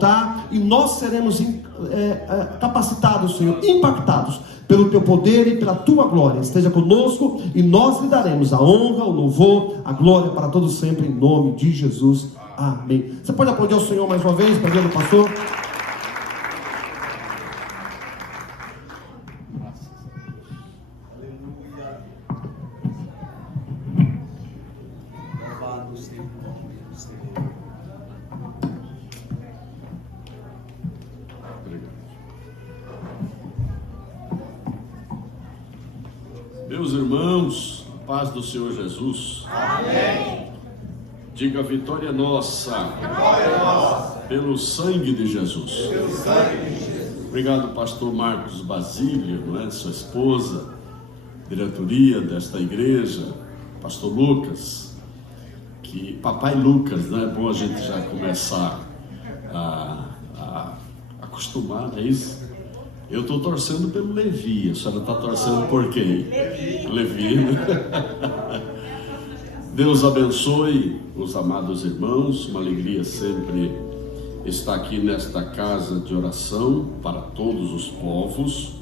voltar, e nós seremos capacitados, Senhor, impactados pelo Teu poder e pela Tua glória. Esteja conosco e nós lhe daremos a honra, o louvor, a glória para todos sempre, em nome de Jesus. Amém. Você pode aplaudir ao Senhor mais uma vez, para ver o pastor? Meus irmãos, paz do Senhor Jesus. Amém. Diga: vitória nossa. Vitória nossa. Pelo sangue de Jesus. Pelo sangue de Jesus. Obrigado, pastor Marcos Basílio, não é? Sua esposa, diretoria desta igreja, pastor Lucas, papai Lucas, né? É bom a gente já começar a acostumar, é isso? Eu estou torcendo pelo Levi. A senhora está torcendo por quem? Levi, né? Deus abençoe os amados irmãos. Uma alegria sempre estar aqui nesta casa de oração para todos os povos.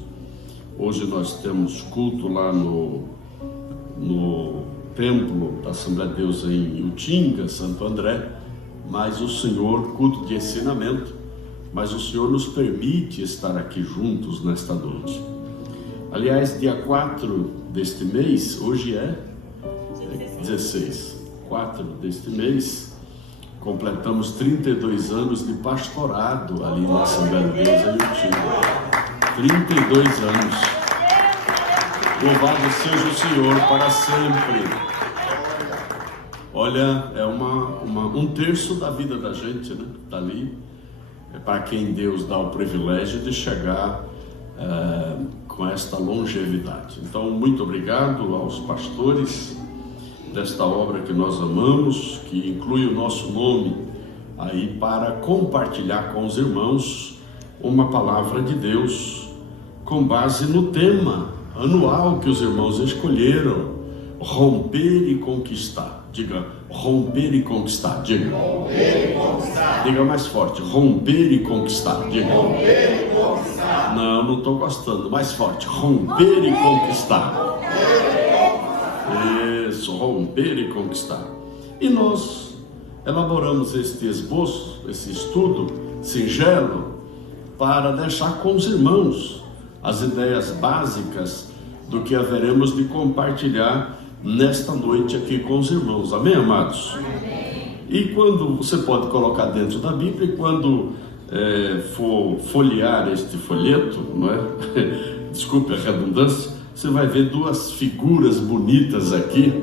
Hoje nós temos culto lá no templo da Assembleia de Deus em Utinga, Santo André. Mas o Senhor, culto de ensinamento, mas o Senhor nos permite estar aqui juntos nesta noite. Aliás, dia 4 deste mês, hoje é 16, 4 deste mês, completamos 32 anos de pastorado ali na Assembleia de Deus em Utinga. 32 anos. Louvado seja o Senhor para sempre. Olha, é um terço da vida da gente, né? Está ali. É para quem Deus dá o privilégio de chegar com esta longevidade. Então, muito obrigado aos pastores desta obra que nós amamos, que inclui o nosso nome aí para compartilhar com os irmãos uma palavra de Deus com base no tema anual que os irmãos escolheram: romper e conquistar. Diga: romper e conquistar. Diga: romper e conquistar. Diga mais forte: romper e conquistar. Diga: romper e conquistar. Não estou gostando. Mais forte: romper e conquistar. Isso, romper e conquistar. E nós elaboramos este esboço, esse estudo singelo, para deixar com os irmãos as ideias básicas do que haveremos de compartilhar nesta noite aqui com os irmãos. Amém, amados? Amém. E quando você pode colocar dentro da Bíblia, e quando for folhear este folheto, não é? Desculpe a redundância, você vai ver duas figuras bonitas aqui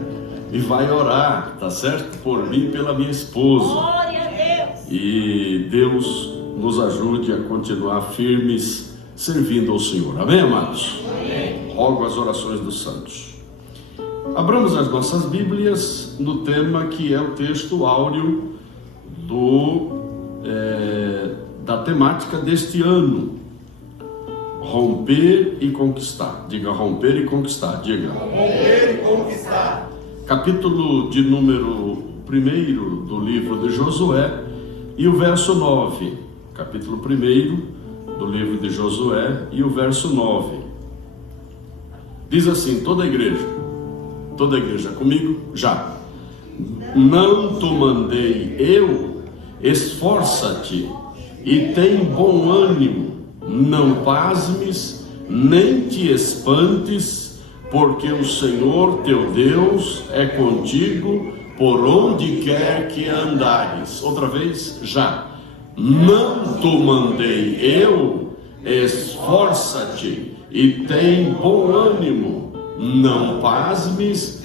e vai orar, tá certo? Por mim e pela minha esposa. Glória a Deus. E Deus nos ajude a continuar firmes servindo ao Senhor. Amém, amados? Amém. Rogo as orações dos santos. Abramos as nossas Bíblias no tema que é o texto áureo da temática deste ano: romper e conquistar. Diga: romper e conquistar. Diga: romper e conquistar. Capítulo de número 1 do livro de Josué e o verso 9. Capítulo 1 do livro de Josué e o verso 9. Diz assim: toda a igreja comigo, já. Não te mandei eu? Esforça-te e tem bom ânimo, não pasmes, nem te espantes, porque o Senhor teu Deus é contigo por onde quer que andares. Outra vez, já. Não te mandei eu? Esforça-te e tem bom ânimo, não pasmes,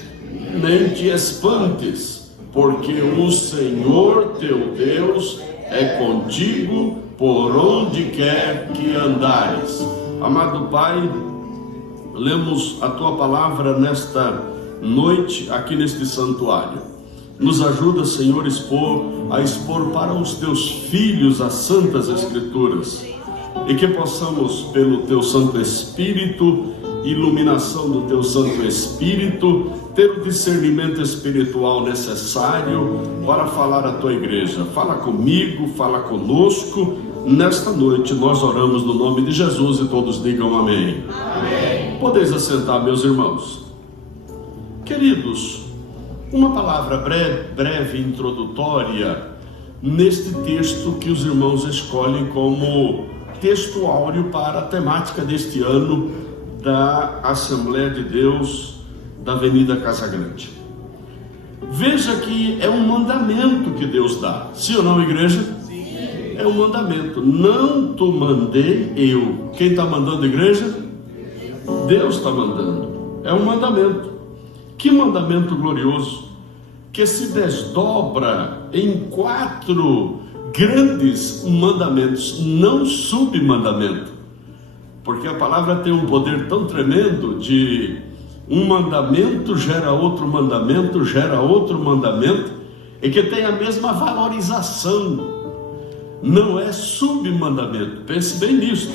nem te espantes, porque o Senhor teu Deus é contigo por onde quer que andares. Amado Pai, lemos a Tua palavra nesta noite aqui neste santuário. Nos ajuda, Senhor, a expor para os Teus filhos as santas Escrituras, e que possamos, pelo Teu Santo Espírito, iluminação do teu Santo Espírito, ter o discernimento espiritual necessário para falar à tua igreja. Fala comigo, fala conosco. Nesta noite nós oramos no nome de Jesus e todos digam amém. Amém. Podeis assentar, meus irmãos. Queridos, uma palavra breve introdutória neste texto que os irmãos escolhem como texto áureo para a temática deste ano da Assembleia de Deus da Avenida Casa Grande. Veja que é um mandamento que Deus dá. Sim ou não, igreja? Sim. É um mandamento. Não te mandei eu. Quem está mandando, igreja? Deus está mandando. É um mandamento. Que mandamento glorioso, que se desdobra em 4 grandes mandamentos, não submandamento. Porque a palavra tem um poder tão tremendo de um mandamento gera outro mandamento, gera outro mandamento, e que tem a mesma valorização. Não é submandamento. Pense bem nisso.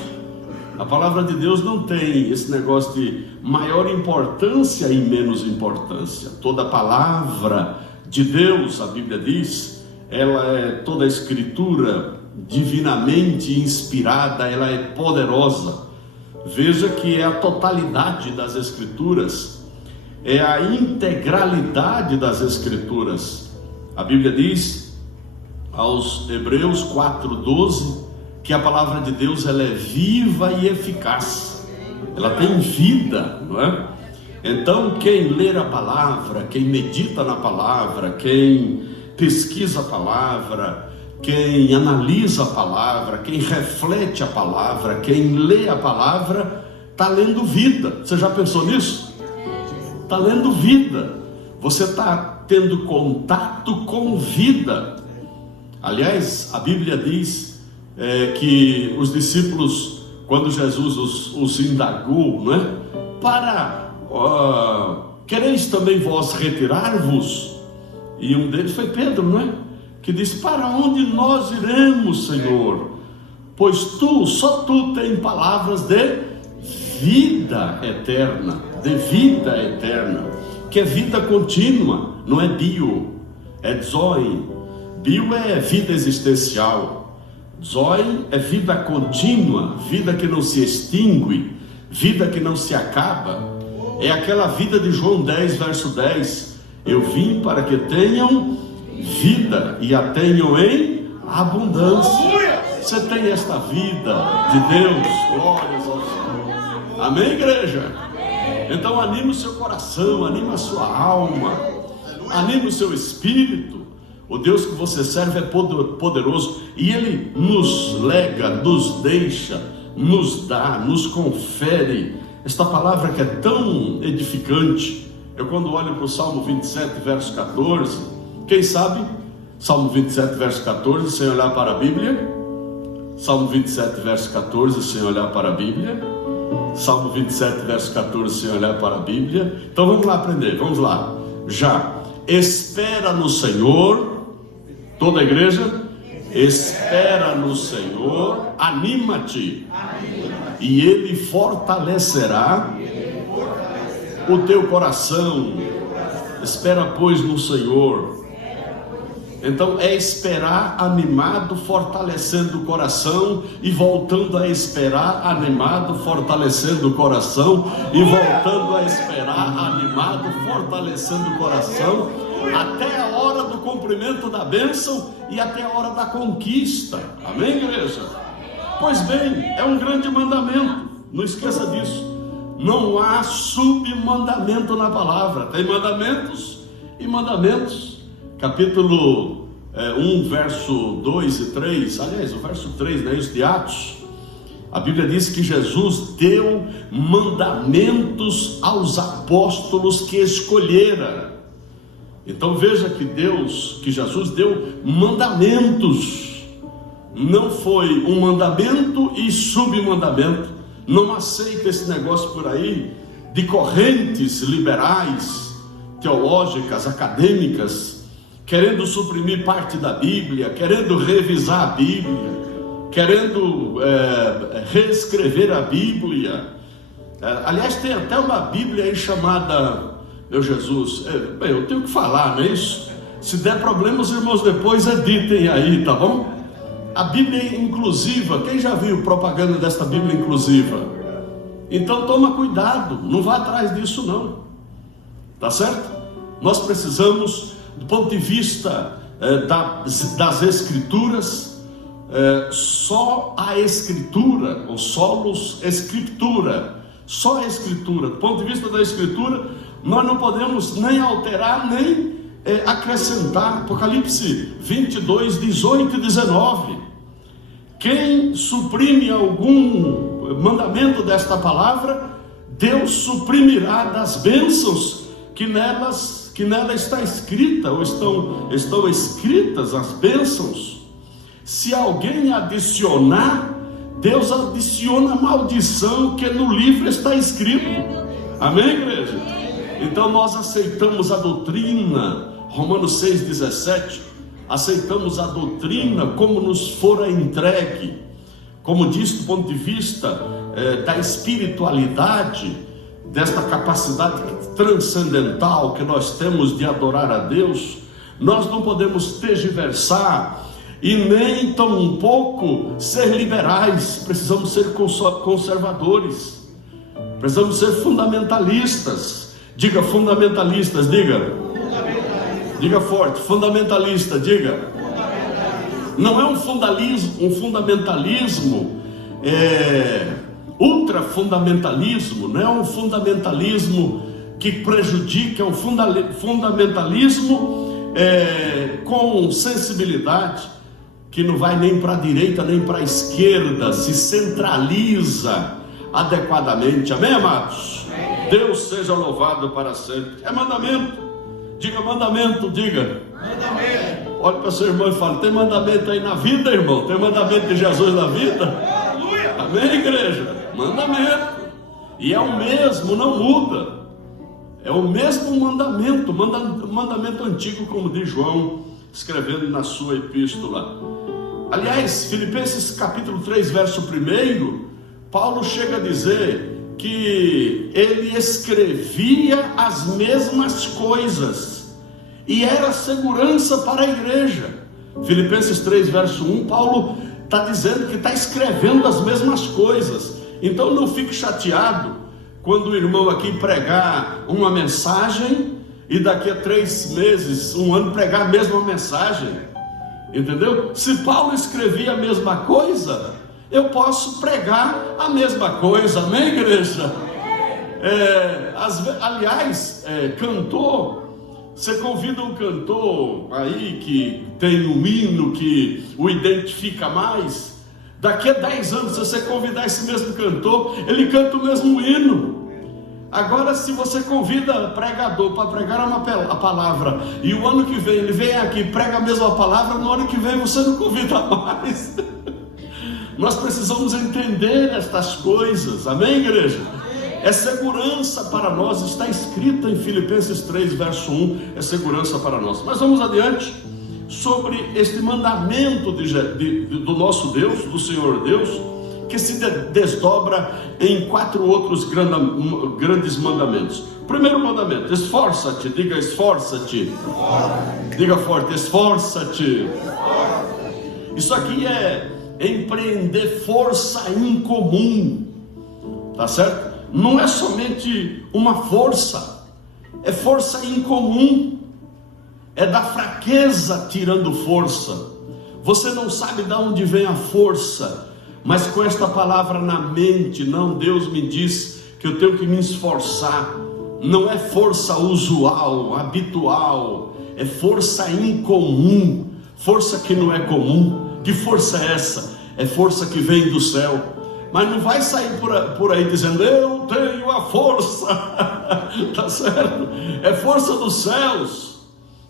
A palavra de Deus não tem esse negócio de maior importância e menos importância. Toda palavra de Deus, a Bíblia diz, ela é toda a escritura divinamente inspirada, ela é poderosa. Veja que é a totalidade das escrituras, é a integralidade das escrituras. A Bíblia diz aos Hebreus 4:12 que a palavra de Deus ela é viva e eficaz, ela tem vida, não é? Então quem ler a palavra, quem medita na palavra, quem pesquisa a palavra, quem analisa a palavra, quem reflete a palavra, quem lê a palavra, está lendo vida. Você já pensou nisso? Está lendo vida. Você está tendo contato com vida. Aliás, a Bíblia diz que os discípulos, quando Jesus os indagou, não é? Quereis também vós retirar-vos? E um deles foi Pedro, não é? Que disse: para onde nós iremos, Senhor? Pois só tu tens palavras de vida eterna, que é vida contínua, não é bio, é zoe. Bio é vida existencial, zoe é vida contínua, vida que não se extingue, vida que não se acaba. É aquela vida de João 10, verso 10: eu vim para que tenham vida e a tenham em abundância. Você tem esta vida de Deus, glórias ao Senhor. Amém, igreja? Então anime o seu coração, anime a sua alma, anime o seu espírito. O Deus que você serve é poderoso, e Ele nos lega, nos deixa, nos dá, nos confere esta palavra que é tão edificante. Eu, quando olho para o Salmo 27, verso 14, quem sabe? Salmo 27, verso 14, sem olhar para a Bíblia. Salmo 27, verso 14, sem olhar para a Bíblia. Salmo 27, verso 14, sem olhar para a Bíblia. Então vamos lá aprender, vamos lá. Já. Espera no Senhor. Toda a igreja? Espera no Senhor. Anima-te. E Ele fortalecerá o teu coração. Espera, pois, no Senhor. Então é esperar animado, fortalecendo o coração, e voltando a esperar animado, fortalecendo o coração, e voltando a esperar animado, fortalecendo o coração, até a hora do cumprimento da bênção e até a hora da conquista. Amém, igreja? Pois bem, é um grande mandamento, não esqueça disso. Não há submandamento na palavra. Tem mandamentos e mandamentos. Capítulo 1, verso 2 e 3. Aliás, o verso 3, né, os de Atos. A Bíblia diz que Jesus deu mandamentos aos apóstolos que escolhera. Então veja que Jesus deu mandamentos. Não foi um mandamento e submandamento. Não aceita esse negócio por aí de correntes liberais, teológicas, acadêmicas, querendo suprimir parte da Bíblia, querendo revisar a Bíblia, querendo reescrever a Bíblia. Aliás, tem até uma Bíblia aí chamada, meu Jesus, bem, eu tenho que falar, não é isso? Se der problema, os irmãos depois editem aí, tá bom? A Bíblia inclusiva, quem já viu propaganda desta Bíblia inclusiva? Então toma cuidado, não vá atrás disso não, tá certo? Nós precisamos, do ponto de vista das Escrituras, só a Escritura, o solos Escritura, só a Escritura. Do ponto de vista da Escritura, nós não podemos nem alterar, nem acrescentar. Apocalipse 22, 18 e 19. Quem suprime algum mandamento desta palavra, Deus suprimirá das bênçãos que nela está escrita, ou estão escritas as bênçãos. Se alguém adicionar, Deus adiciona a maldição que no livro está escrito. Amém, igreja? Então nós aceitamos a doutrina, Romanos 6,17, aceitamos a doutrina como nos fora entregue. Como diz, do ponto de vista da espiritualidade, desta capacidade transcendental que nós temos de adorar a Deus, nós não podemos tergiversar e nem tão um pouco ser liberais. Precisamos ser conservadores, precisamos ser fundamentalistas. Diga fundamentalistas, diga forte, fundamentalista, diga. Não é um fundamentalismo ultrafundamentalismo, não é um fundamentalismo que prejudica, é um fundamentalismo com sensibilidade, que não vai nem para a direita nem para a esquerda, se centraliza adequadamente. Amém, amados? Amém. Deus seja louvado para sempre. É mandamento. Diga mandamento, diga. Mandamento. Olha para seu irmão e fala: tem mandamento aí na vida, irmão? Tem mandamento de Jesus na vida? Aleluia. Amém, igreja? Mandamento. E é o mesmo, não muda. É o mesmo mandamento, mandamento antigo, como diz João, escrevendo na sua epístola. Aliás, Filipenses capítulo 3, verso 1, Paulo chega a dizer que ele escrevia as mesmas coisas e era segurança para a igreja. Filipenses 3, verso 1, Paulo está dizendo que está escrevendo as mesmas coisas. Então não fique chateado quando o irmão aqui pregar uma mensagem e daqui a 3 meses, 1 ano, pregar a mesma mensagem. Entendeu? Se Paulo escrevia a mesma coisa, eu posso pregar a mesma coisa. Amém, igreja? Aliás, cantor, você convida um cantor aí que tem um hino que o identifica mais. Daqui a 10 anos, se você convidar esse mesmo cantor, ele canta o mesmo hino. Agora, se você convida pregador para pregar a palavra, e o ano que vem ele vem aqui e prega a mesma palavra, no ano que vem você não convida mais. Nós precisamos entender estas coisas. Amém, igreja? É segurança para nós, está escrita em Filipenses 3, verso 1, é segurança para nós. Mas vamos adiante, sobre este mandamento do nosso Deus, do Senhor Deus, que se desdobra em 4 outros grandes mandamentos. Primeiro mandamento: esforça-te. Diga esforça-te. Diga forte: esforça-te. Isso aqui é empreender força incomum, tá certo? Não é somente uma força, é força incomum, é da fraqueza tirando força. Você não sabe de onde vem a força, mas com esta palavra na mente, não, Deus me diz que eu tenho que me esforçar. Não é força usual, habitual, é força incomum, força que não é comum. Que força é essa? É força que vem do céu. Mas não vai sair por aí dizendo: eu tenho a força. Tá certo? É força dos céus,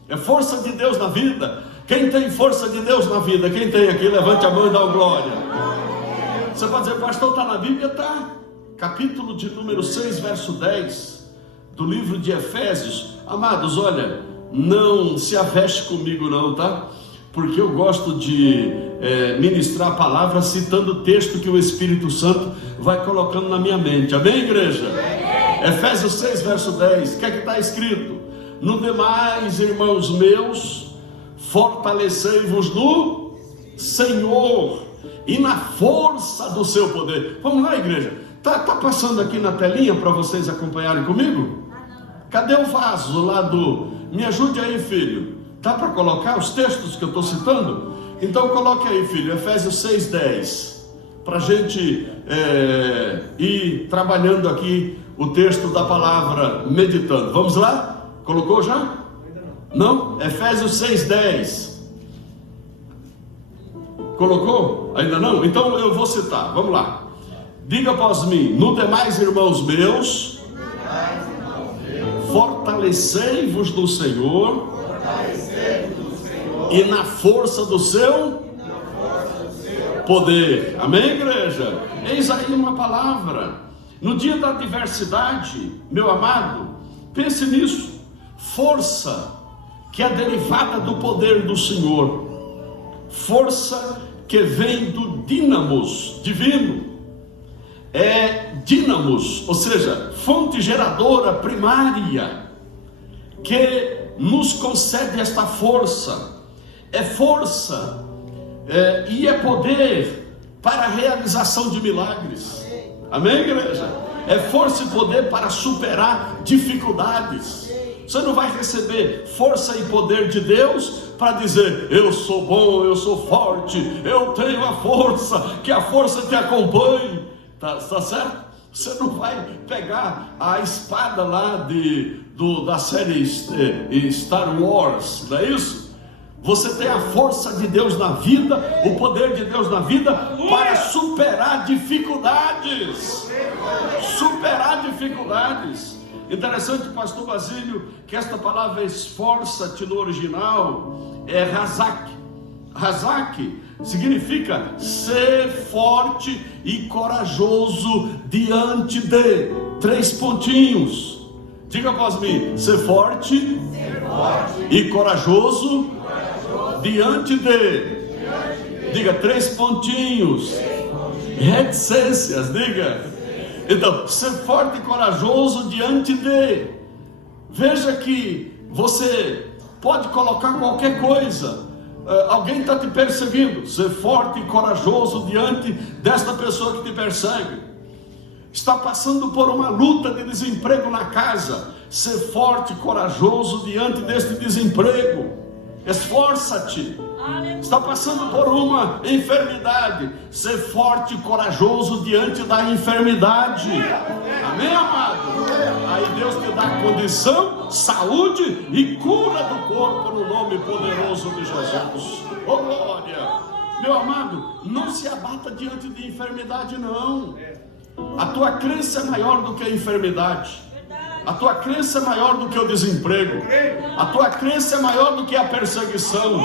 é força de Deus na vida. Quem tem força de Deus na vida? Quem tem aqui? Levante a mão e dá uma glória. Você pode dizer: pastor, está na Bíblia? Está. Capítulo de número 6, verso 10 do livro de Efésios. Amados, olha, não se aveste comigo não, tá? porque eu gosto de ministrar a palavra citando o texto que o Espírito Santo vai colocando na minha mente. Amém, igreja? Efésios 6, verso 10, o que é que está escrito? No demais, irmãos meus, fortalecei-vos no Senhor e na força do seu poder. Vamos lá, igreja. Tá passando aqui na telinha para vocês acompanharem comigo? Cadê o vaso lá do... Me ajude aí, filho. Dá para colocar os textos que eu estou citando? Então coloque aí, filho, Efésios 6:10, para a gente ir trabalhando aqui o texto da palavra, meditando. Vamos lá? Colocou já? Não? Efésios 6:10. Colocou? Ainda não? Então eu vou citar, vamos lá. Diga após mim: no demais, irmãos meus, fortalecei-vos no Senhor e na força do seu poder. Amém, igreja? Eis aí uma palavra. No dia da adversidade, meu amado, pense nisso. Força que é derivada do poder do Senhor. Força que vem do dínamos divino. É dínamos, ou seja, fonte geradora primária, que nos concede esta força. É força e é poder para a realização de milagres. Amém, igreja? É força e poder para superar dificuldades. Você não vai receber força e poder de Deus para dizer: eu sou bom, eu sou forte, eu tenho a força, que a força te acompanhe. Tá certo? Você não vai pegar a espada lá da série Star Wars, não é isso? Você tem a força de Deus na vida, o poder de Deus na vida, para superar dificuldades. Superar dificuldades. Interessante, pastor Basílio, que esta palavra esforça-te no original é razak. Razak significa ser forte e corajoso diante de. 3 pontinhos. Diga após mim: ser forte e corajoso diante de. Diga 3 pontinhos. Reticências, diga. Então, ser forte e corajoso diante de. Veja que você pode colocar qualquer coisa. Alguém está te perseguindo. Ser forte e corajoso diante desta pessoa que te persegue. Está passando por uma luta de desemprego na casa. Ser forte e corajoso diante deste desemprego. Esforça-te. Está passando por uma enfermidade. Ser forte e corajoso diante da enfermidade. Amém, amado? Aí Deus te dá condição, saúde e cura do corpo no nome poderoso de Jesus. Oh, glória! Meu amado, não se abata diante de enfermidade, não. A tua crença é maior do que a enfermidade. A tua crença é maior do que o desemprego. A tua crença é maior do que a perseguição.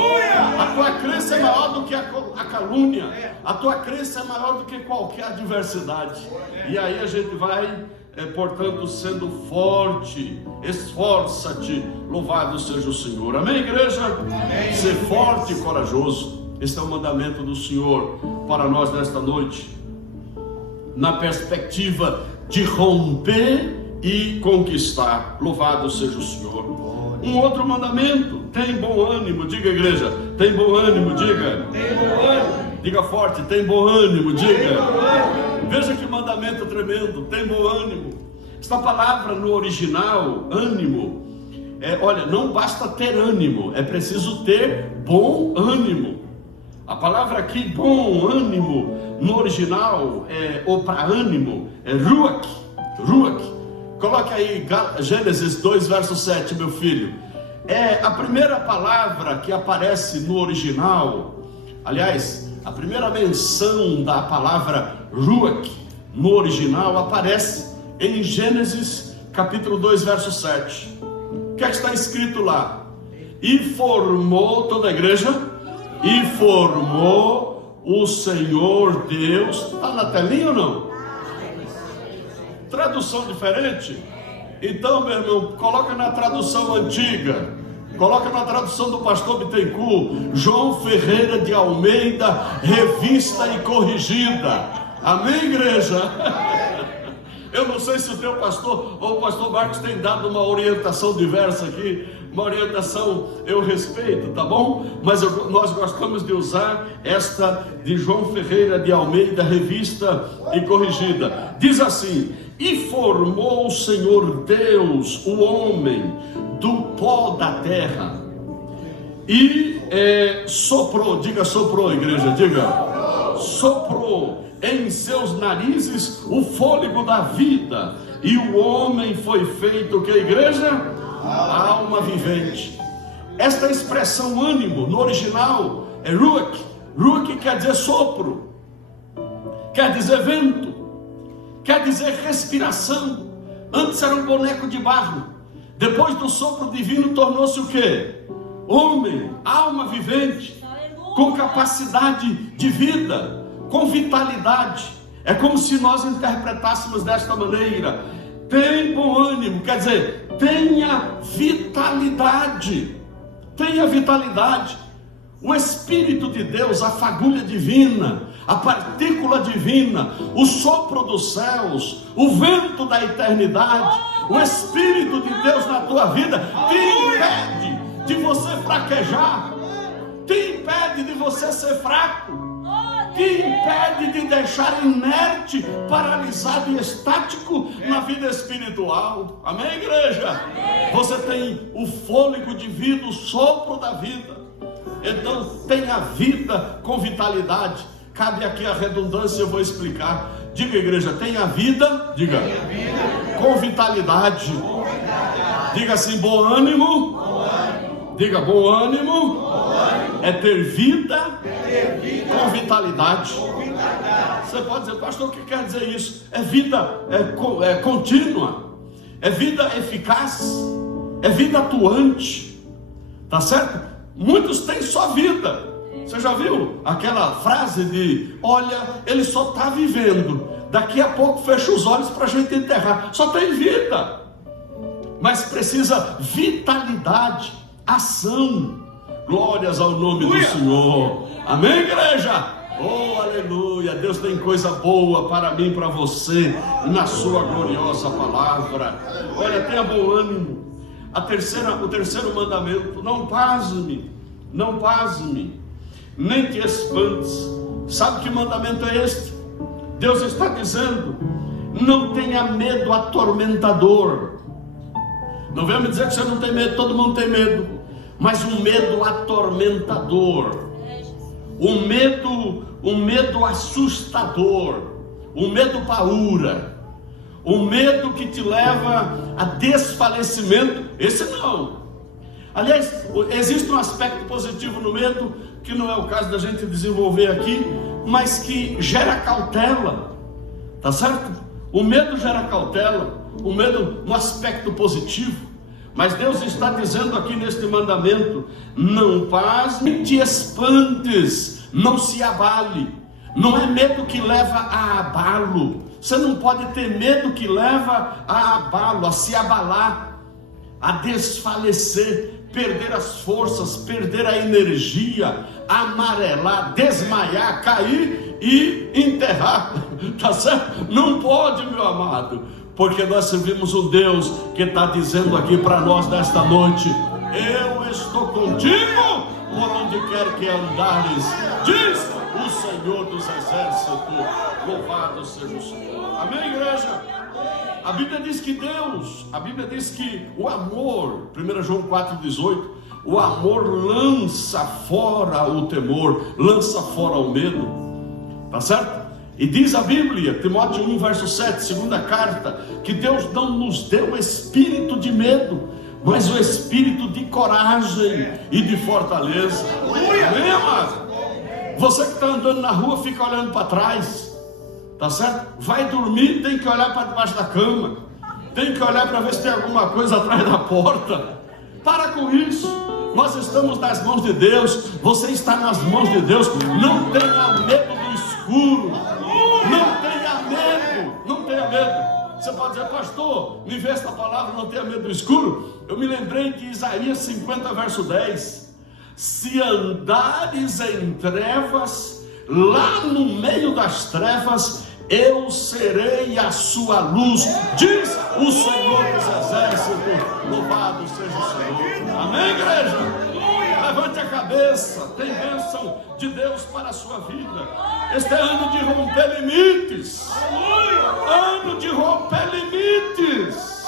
A tua crença é maior do que a calúnia. A tua crença é maior do que qualquer adversidade. E aí a gente vai, portanto, sendo forte. Esforça-te. Louvado seja o Senhor. Amém, igreja? Amém. Ser forte e corajoso. Este é o mandamento do Senhor para nós nesta noite. Na perspectiva de romper e conquistar. Louvado seja o Senhor. Um outro mandamento: tem bom ânimo. Diga, igreja, tem bom ânimo. Diga, tem bom ânimo. Diga forte, tem bom ânimo. Diga, veja que mandamento tremendo. Tem bom ânimo. Esta palavra no original, ânimo, olha, não basta ter ânimo, é preciso ter bom ânimo. A palavra aqui, bom ânimo, no original, ou para ânimo, é ruach. Coloque aí Gênesis 2, verso 7, meu filho. É a primeira palavra que aparece no original. Aliás, a primeira menção da palavra ruach no original aparece em Gênesis capítulo 2, verso 7. O que é que está escrito lá? E formou toda a igreja. E formou o Senhor Deus. Está na telinha ou não? Tradução diferente? Então, meu irmão, coloca na tradução antiga. Coloca na tradução do pastor Bittencourt, João Ferreira de Almeida, revista e corrigida. Amém, igreja? Eu não sei se o teu pastor ou o pastor Marcos tem dado uma orientação diversa aqui, uma orientação eu respeito, tá bom? Mas nós gostamos de usar esta de João Ferreira de Almeida, revista e corrigida. Diz assim: e formou o Senhor Deus o homem do pó da terra e soprou, diga soprou, igreja, diga soprou em seus narizes o fôlego da vida, e o homem foi feito, que a igreja? Alma vivente. Esta expressão ânimo, no original, é ruach. Ruach quer dizer sopro, quer dizer vento, quer dizer respiração. Antes era um boneco de barro, depois do sopro divino tornou-se o quê? Homem, alma vivente, com capacidade de vida, com vitalidade. É como se nós interpretássemos desta maneira: tem bom ânimo, quer dizer, tenha vitalidade. Tenha vitalidade. O Espírito de Deus, a fagulha divina, a partícula divina, o sopro dos céus, o vento da eternidade, o Espírito de Deus na tua vida te impede de você fraquejar, te impede de você ser fraco, te impede de deixar inerte, paralisado e estático na vida espiritual. Amém, igreja? Amém. Você tem o fôlego de vida, o sopro da vida. Então tenha vida com vitalidade. Cabe aqui a redundância, eu vou explicar. Diga, igreja, tenha vida, diga, com vitalidade. Diga assim, bom ânimo. Diga, bom ânimo. É ter vida com vitalidade. Você pode dizer, pastor, o que quer dizer isso? É vida contínua, é vida eficaz, é vida atuante. Tá certo? Muitos têm só vida. Você já viu aquela frase de: olha, ele só está vivendo, daqui a pouco fecha os olhos para a gente enterrar. Só tem vida, mas precisa vitalidade, ação. Glórias ao nome do Senhor. Amém, igreja? Oh, aleluia. Deus tem coisa boa para mim, para você, na sua gloriosa palavra. Olha, tenha bom ânimo. O terceiro mandamento: não pasme, não pasme, nem te espantes. Sabe que mandamento é este? Deus está dizendo: não tenha medo atormentador. Não venha me dizer que você não tem medo, todo mundo tem medo, mas um medo atormentador, um medo assustador, um medo paura, um medo que te leva a desfalecimento. Esse não. Aliás, existe um aspecto positivo no medo, que não é o caso da gente desenvolver aqui, mas que gera cautela, tá certo? O medo gera cautela, o medo no aspecto positivo. Mas Deus está dizendo aqui neste mandamento: não pasme, te espantes, não se abale. Não é medo que leva a abalo. Você não pode ter medo que leva a abalo, a se abalar, a desfalecer, perder as forças, perder a energia, amarelar, desmaiar, cair e enterrar. Tá certo? Não pode, meu amado, porque nós servimos um Deus que está dizendo aqui para nós nesta noite: eu estou contigo por onde quer que andares, diz o Senhor dos exércitos. Louvado seja o Senhor. Amém, igreja? A Bíblia diz que o amor, 1 João 4,18, o amor lança fora o temor, lança fora o medo, tá certo? E diz a Bíblia, Timóteo 1, verso 7, segunda carta, que Deus não nos deu espírito de medo, mas o espírito de coragem e de fortaleza. Amém, amado? Você que está andando na rua, fica olhando para trás, tá certo? Vai dormir, tem que olhar para debaixo da cama, tem que olhar para ver se tem alguma coisa atrás da porta. Para com isso. Nós estamos nas mãos de Deus, você está nas mãos de Deus. Não tenha medo do escuro, não tenha medo, não tenha medo. Você pode dizer, pastor, me vê esta palavra, não tenha medo do escuro. Eu me lembrei de Isaías 50, verso 10. Se andares em trevas, lá no meio das trevas, eu serei a sua luz, diz o Senhor dos Exércitos. Louvado seja o Senhor. Amém, igreja? Levante a cabeça, tem bênção de Deus para a sua vida. Este é ano de romper limites. Ano de romper limites.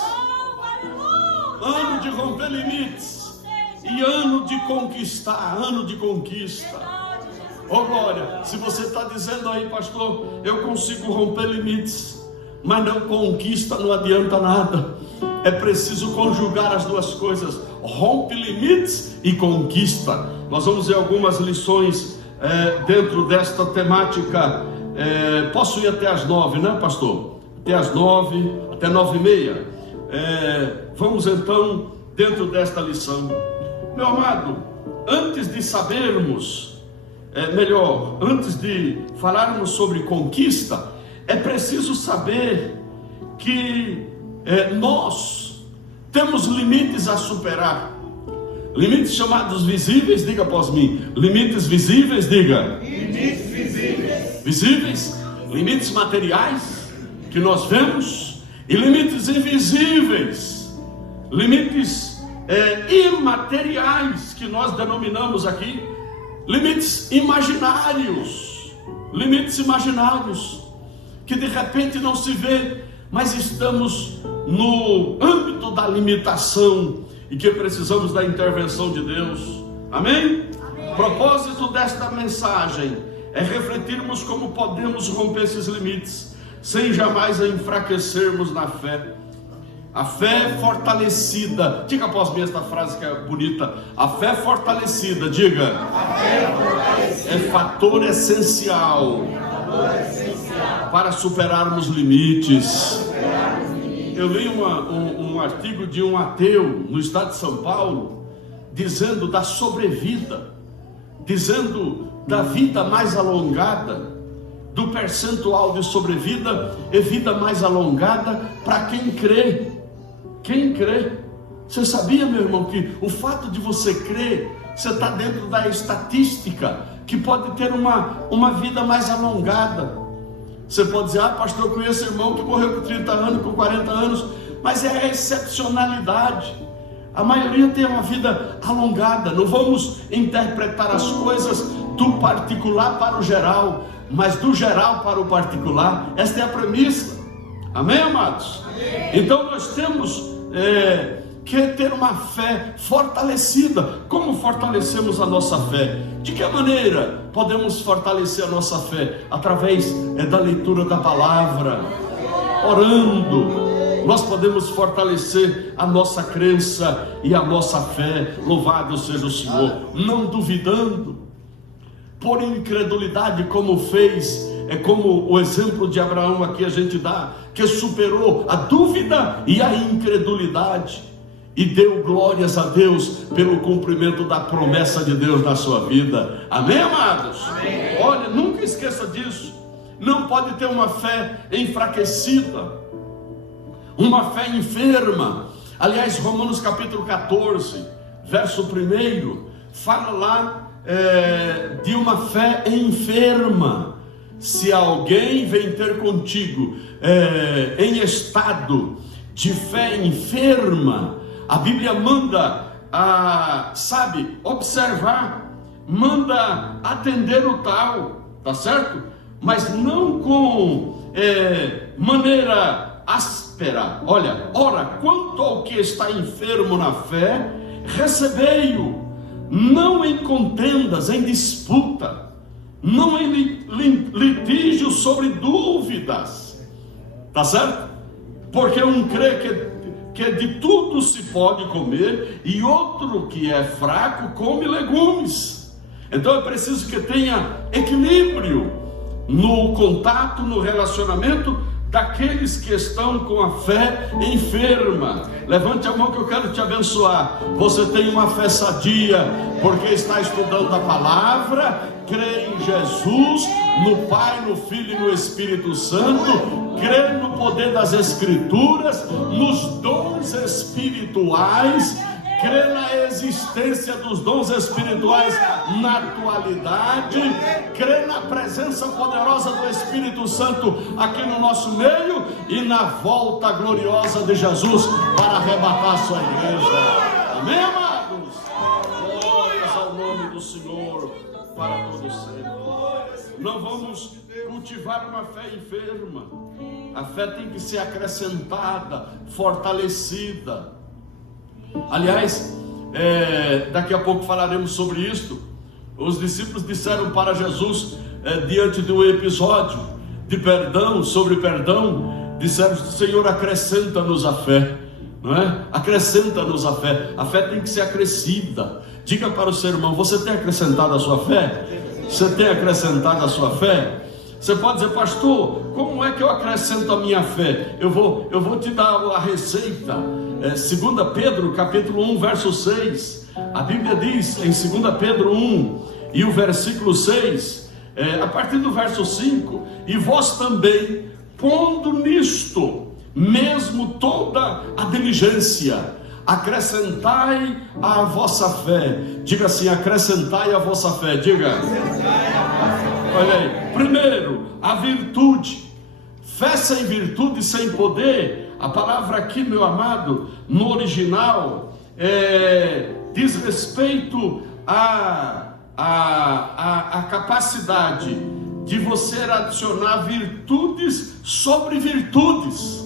Ano de romper limites. E ano de conquistar, ano de conquista. Oh glória, se você está dizendo aí, pastor, eu consigo romper limites, mas não conquista, não adianta nada. É preciso conjugar as duas coisas, rompe limites e conquista. Nós vamos ver algumas lições dentro desta temática. Posso ir até as 9, né, pastor? Até as 9, até 9:30. Vamos então dentro desta lição. Meu amado, antes de sabermos, antes de falarmos sobre conquista, é preciso saber que nós temos limites a superar. Limites chamados visíveis, diga após mim. Limites visíveis, diga. Limites visíveis. Visíveis, limites materiais que nós vemos, e limites invisíveis, limites imateriais que nós denominamos aqui, limites imaginários, que de repente não se vê, mas estamos no âmbito da limitação e que precisamos da intervenção de Deus. Amém? Amém. O propósito desta mensagem é refletirmos como podemos romper esses limites sem jamais enfraquecermos na fé. A fé fortalecida, diga após mim esta frase que é bonita. A fé fortalecida, diga. A fé fortalecida é fator essencial para superarmos limites. Eu li um artigo de um ateu no estado de São Paulo, dizendo da sobrevida, dizendo da vida mais alongada, do percentual de sobrevida e vida mais alongada para quem crê. Quem crê? Você sabia, meu irmão, que o fato de você crer, você está dentro da estatística que pode ter uma vida mais alongada. Você pode dizer, pastor, eu conheço irmão que morreu com 30 anos, com 40 anos, mas é a excepcionalidade. A maioria tem uma vida alongada. Não vamos interpretar as coisas do particular para o geral, mas do geral para o particular. Esta é a premissa. Amém, amados? Amém. Então nós temos que ter uma fé fortalecida. Como fortalecemos a nossa fé? De que maneira podemos fortalecer a nossa fé? Através da leitura da palavra, orando. Nós podemos fortalecer a nossa crença e a nossa fé. Louvado seja o Senhor. Não duvidando, por incredulidade, como fez, como o exemplo de Abraão aqui a gente dá, que superou a dúvida e a incredulidade e deu glórias a Deus pelo cumprimento da promessa de Deus na sua vida. Amém, amados? Amém. Olha, nunca esqueça disso. Não pode ter uma fé enfraquecida, uma fé enferma. Aliás, Romanos capítulo 14, verso 1, fala lá de uma fé enferma. Se alguém vem ter contigo em estado de fé enferma, a Bíblia manda observar, manda atender o tal, tá certo? Mas não com maneira áspera. Olha, ora, quanto ao que está enfermo na fé, recebei-o, não em contendas, em disputa, não em litígio sobre dúvidas, tá certo? Porque um crê que de tudo se pode comer, e outro que é fraco come legumes. Então é preciso que tenha equilíbrio no contato, no relacionamento daqueles que estão com a fé enferma. Levante a mão que eu quero te abençoar. Você tem uma fé sadia, porque está estudando a palavra, crê em Jesus, no Pai, no Filho e no Espírito Santo, crê no poder das Escrituras, nos dons espirituais, crê na existência dos dons espirituais na atualidade, crê na presença poderosa do Espírito Santo aqui no nosso meio e na volta gloriosa de Jesus para arrebatar a sua igreja. Amém, amados? Glórias ao nome do Senhor para todo sempre. Não vamos cultivar uma fé enferma. A fé tem que ser acrescentada, fortalecida. Aliás, daqui a pouco falaremos sobre isto. Os discípulos disseram para Jesus, diante do episódio de perdão, sobre perdão, disseram: Senhor, acrescenta-nos a fé, não é? Acrescenta-nos a fé. A fé tem que ser acrescida. Diga para o seu irmão: você tem acrescentado a sua fé? Você tem acrescentado a sua fé? Você pode dizer: pastor, como é que eu acrescento a minha fé? Eu vou te dar a receita. 2 Pedro capítulo 1 verso 6. A Bíblia diz em 2 Pedro 1 e o versículo 6, a partir do verso 5: e vós também, pondo nisto mesmo toda a diligência, acrescentai a vossa fé. Diga assim: acrescentai a vossa fé. Diga. Olha aí. Primeiro, a virtude. Fé sem virtude, sem poder. A palavra aqui, meu amado, no original, diz respeito à capacidade de você adicionar virtudes sobre virtudes.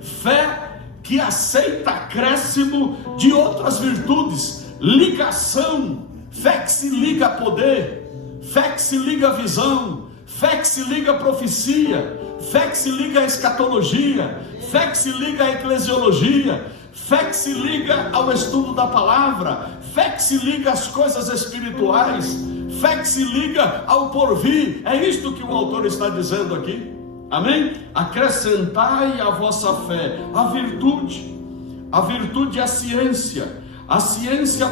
Fé que aceita acréscimo de outras virtudes. Ligação. Fé que se liga a poder. Fé que se liga a visão. Fé que se liga a profecia. Fé que se liga à escatologia. Fé que se liga à eclesiologia. Fé que se liga ao estudo da palavra. Fé que se liga às coisas espirituais. Fé que se liga ao porvir. É isto que o autor está dizendo aqui. Amém? Acrescentai a vossa fé a virtude. A virtude é a ciência. A ciência a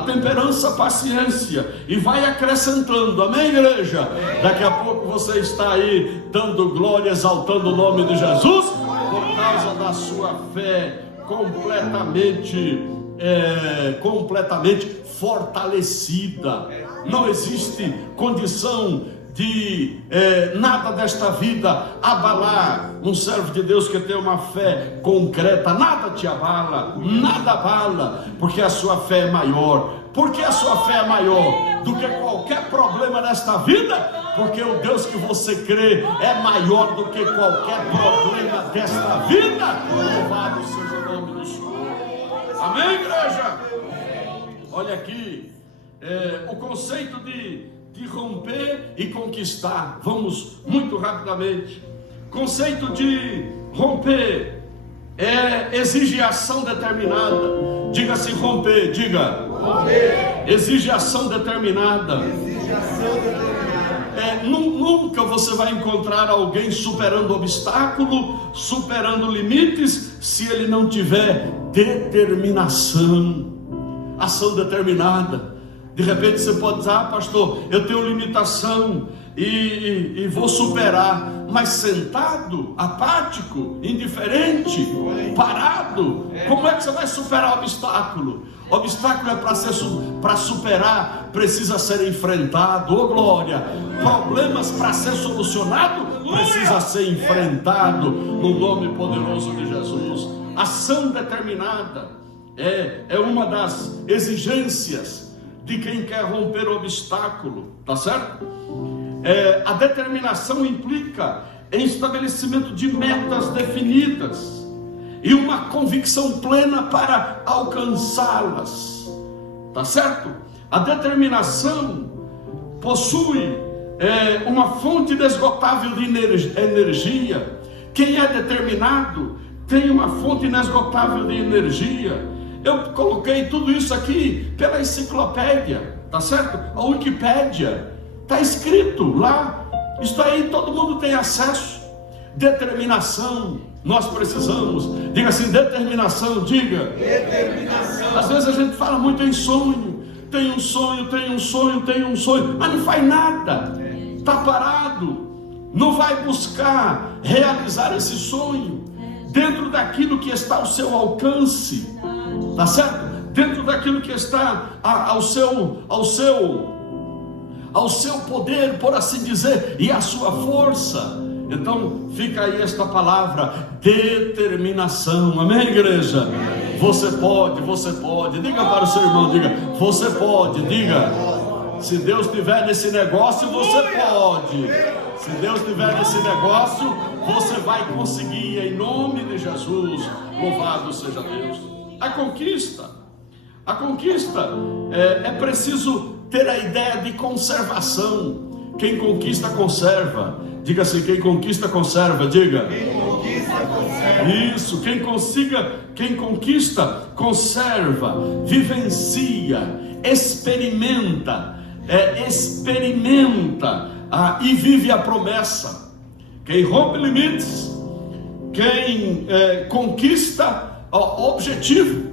temperança a paciência, e vai acrescentando. Amém, igreja? Daqui a pouco você está aí dando glória, exaltando o nome de Jesus, por causa da sua fé completamente fortalecida. Não existe condição de nada desta vida abalar um servo de Deus que tem uma fé concreta. Nada te abala, nada abala, porque a sua fé é maior. Porque a sua fé é maior do que qualquer problema nesta vida, porque o Deus que você crê é maior do que qualquer problema desta vida. Louvado seja o nome do Senhor. Amém, igreja? Olha aqui, o conceito de romper e conquistar. Vamos muito rapidamente. Conceito de romper exige ação determinada. Diga assim: romper. Diga. Romper. Exige ação determinada. Exige ação determinada. Nunca você vai encontrar alguém superando obstáculo, superando limites, se ele não tiver determinação. Ação determinada. De repente você pode dizer: pastor, eu tenho limitação e vou superar. Mas sentado, apático, indiferente, parado, como é que você vai superar o obstáculo? Obstáculo para superar, precisa ser enfrentado. Oh glória! Problemas para ser solucionado, precisa ser enfrentado no nome poderoso de Jesus. Ação determinada é uma das exigências de quem quer romper o obstáculo, tá certo? A determinação implica em estabelecimento de metas definidas e uma convicção plena para alcançá-las, tá certo? A determinação possui uma fonte inesgotável de energia. Quem é determinado tem uma fonte inesgotável de energia. Eu coloquei tudo isso aqui pela enciclopédia, tá certo? A Wikipédia, está escrito lá. Isso aí todo mundo tem acesso. determinação. Nós precisamos. Diga assim, determinação, diga. Determinação. Às vezes a gente fala muito em sonho. Tem um sonho, mas não faz nada. Está parado. Não vai buscar realizar esse sonho dentro daquilo que está ao seu alcance. Tá certo? Dentro daquilo que está ao seu poder, por assim dizer, e à sua força. Então fica aí esta palavra, determinação. Amém, igreja? Amém. Você pode. Diga para o seu irmão, diga, você pode, diga. Se Deus estiver nesse negócio, você pode. Se Deus estiver nesse negócio, você vai conseguir, em nome de Jesus. Louvado seja Deus. A conquista é preciso ter a ideia de conservação. Quem conquista, conserva. Diga assim, quem conquista, conserva. Diga. Quem conquista, conserva. Isso, quem conquista, conserva, vivencia, experimenta e vive a promessa. Quem rompe limites, quem conquista o objetivo,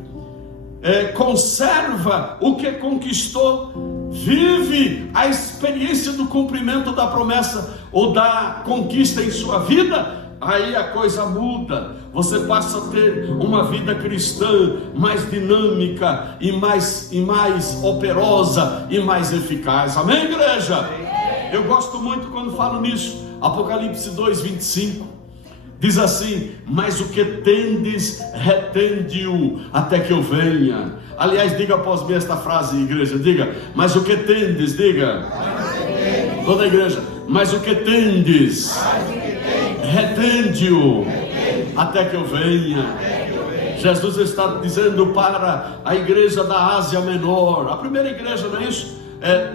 conserva o que conquistou, vive a experiência do cumprimento da promessa ou da conquista em sua vida. Aí a coisa muda, você passa a ter uma vida cristã mais dinâmica e mais operosa e mais eficaz. Amém, igreja? Eu gosto muito quando falo nisso. Apocalipse 2:25 diz assim: mas o que tendes, retende-o até que eu venha. Aliás, diga após mim esta frase, igreja, diga, mas o que tendes, diga, toda a igreja, mas o que tendes, retende-o até que eu venha. Jesus está dizendo para a igreja da Ásia Menor, a primeira igreja, não é isso?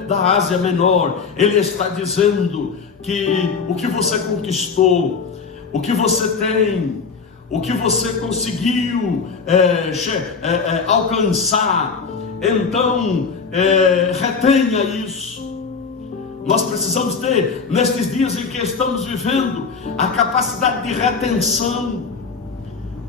Da Ásia Menor. Ele está dizendo que o que você conquistou, o que você tem, o que você conseguiu alcançar, então retenha isso. Nós precisamos ter, nestes dias em que estamos vivendo, a capacidade de retenção,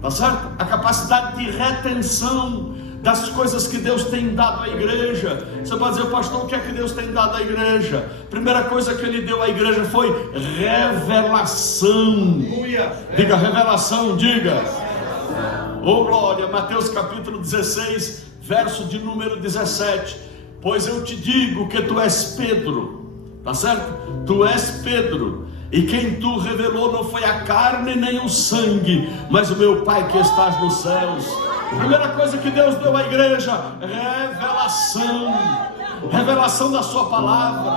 tá certo? A capacidade de retenção das coisas que Deus tem dado à igreja. Você pode dizer, pastor, o que é que Deus tem dado à igreja? Primeira coisa que Ele deu à igreja foi revelação. Diga revelação, diga. Oh glória, Mateus capítulo 16, verso de número 17. Pois eu te digo que tu és Pedro. Tá certo? Tu és Pedro, e quem tu revelou não foi a carne nem o sangue, mas o meu Pai que estás nos céus. Primeira coisa que Deus deu à igreja, revelação da sua palavra,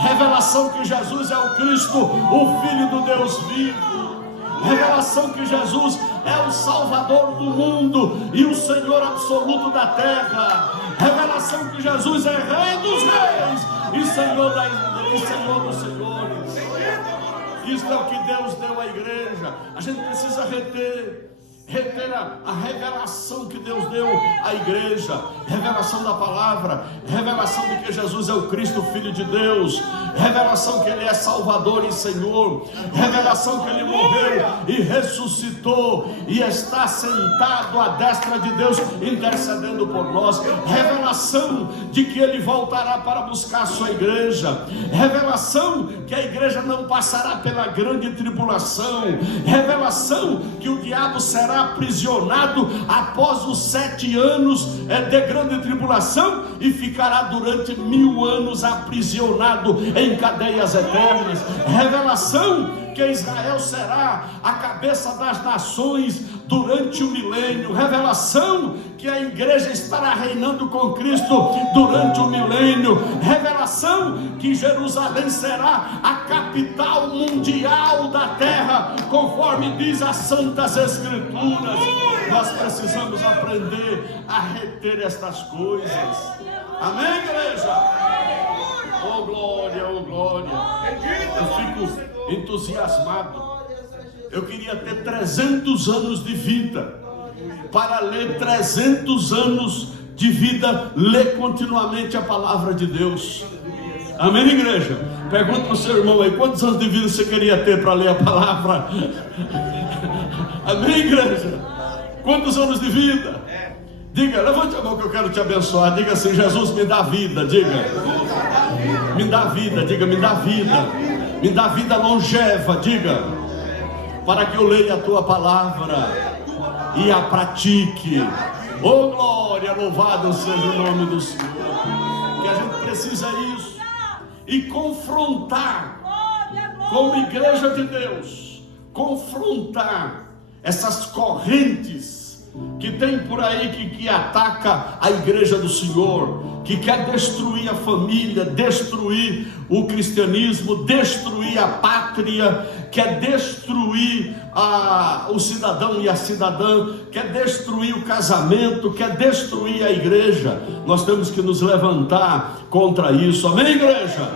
revelação que Jesus é o Cristo, o Filho do Deus vivo, revelação que Jesus é o Salvador do mundo e o Senhor absoluto da terra, revelação que Jesus é Rei dos reis e Senhor dos senhores. Isso é o que Deus deu à igreja. A gente precisa reter a revelação que Deus deu à igreja, revelação da palavra, revelação de que Jesus é o Cristo, Filho de Deus, revelação que Ele é Salvador e Senhor, revelação que Ele morreu e ressuscitou e está sentado à destra de Deus, intercedendo por nós, revelação de que Ele voltará para buscar a sua igreja, revelação que a igreja não passará pela grande tribulação, revelação que o diabo será aprisionado após os 7 anos de grande tribulação e ficará durante 1000 anos aprisionado em cadeias eternas, revelação que Israel será a cabeça das nações durante o milênio, revelação que a igreja estará reinando com Cristo durante o milênio, revelação que Jerusalém será a capital mundial da terra, conforme diz as Santas Escrituras. Nós precisamos aprender a reter estas coisas. Amém, igreja? Oh glória, oh glória. Eu fico entusiasmado. Eu queria ter 300 anos de vida. Para ler 300 anos de vida, ler continuamente a palavra de Deus. Amém, igreja? Pergunta para o seu irmão aí, quantos anos de vida você queria ter para ler a palavra? Amém, igreja? Quantos anos de vida? Diga, levante a mão que eu quero te abençoar. Diga assim, Jesus, me dá vida. Diga, me dá vida. Diga, me dá vida. Me dá vida longeva. Diga, para que eu leia a tua palavra e a pratique. Oh glória, louvado seja o nome do Senhor. Que a gente precisa isso. E confrontar, como igreja de Deus, confrontar essas correntes que tem por aí que ataca a igreja do Senhor, que quer destruir a família, destruir o cristianismo, destruir a pátria, quer destruir o cidadão e a cidadã, quer destruir o casamento, quer destruir a igreja. Nós temos que nos levantar contra isso. Amém, igreja?